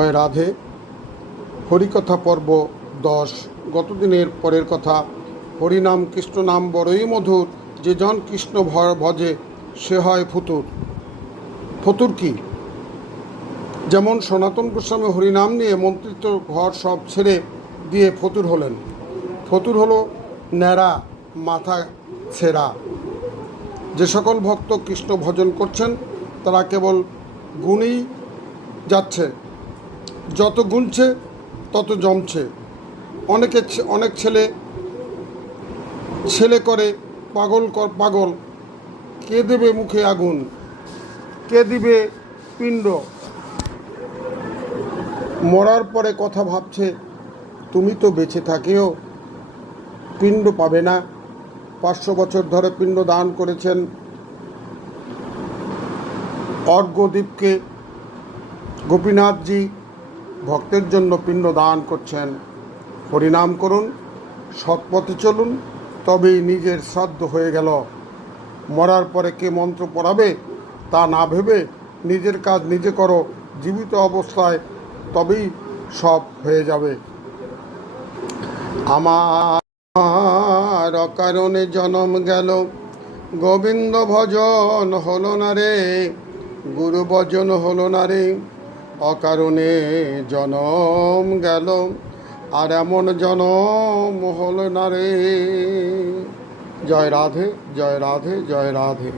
জয় রাধে। হরিকথা পর্ব 10। গতদিনের পরের কথা। হরিনাম কৃষ্ণ নাম বড়ই মধুর, যে জন কৃষ্ণ ভজে সে হয় ফতুর। ফতুর কি? যেমন সনাতন গোস্বামী হরিনাম নিয়ে মন্ত্রিত ঘর সব ছেড়ে দিয়ে ফতুর হলেন। ফতুর হলো ন্যাড়া, মাথা ছেঁড়া। যে সকল ভক্ত কৃষ্ণ ভজন করছেন তারা কেবল গুণেই যাচ্ছে, যত গুনছে তত জমছে। অনেক ছেলে করে পাগল। কে দেবে মুখে আগুন, কে দিবে পিণ্ড? মরার পরে কথা ভাবছে, তুমি তো বেঁচে থাকেও পিণ্ড পাবে না। 500 বছর ধরে পিণ্ড দান করেছেন অর্ঘ্যদ্বীপকে। গোপীনাথজি ভক্তের জন্য পিণ্ড দান করছেন। হরিনাম করুন, সৎপথে চলুন, তবেই নিজের শ্রাদ্ধ হয়ে গেল। মরার পরে কে মন্ত্র পড়াবে তা না ভেবে নিজের কাজ নিজে করো। জীবিত অবস্থায় তবেই সব হয়ে যাবে। আমার অকারণে জনম গেল, গোবিন্দ ভজন হলো না রে, গুরু ভজন হলো না রে। অকারণে জনম গেল, আর এমন জনম হলো না রে। জয় রাধে, জয় রাধে, জয় রাধে।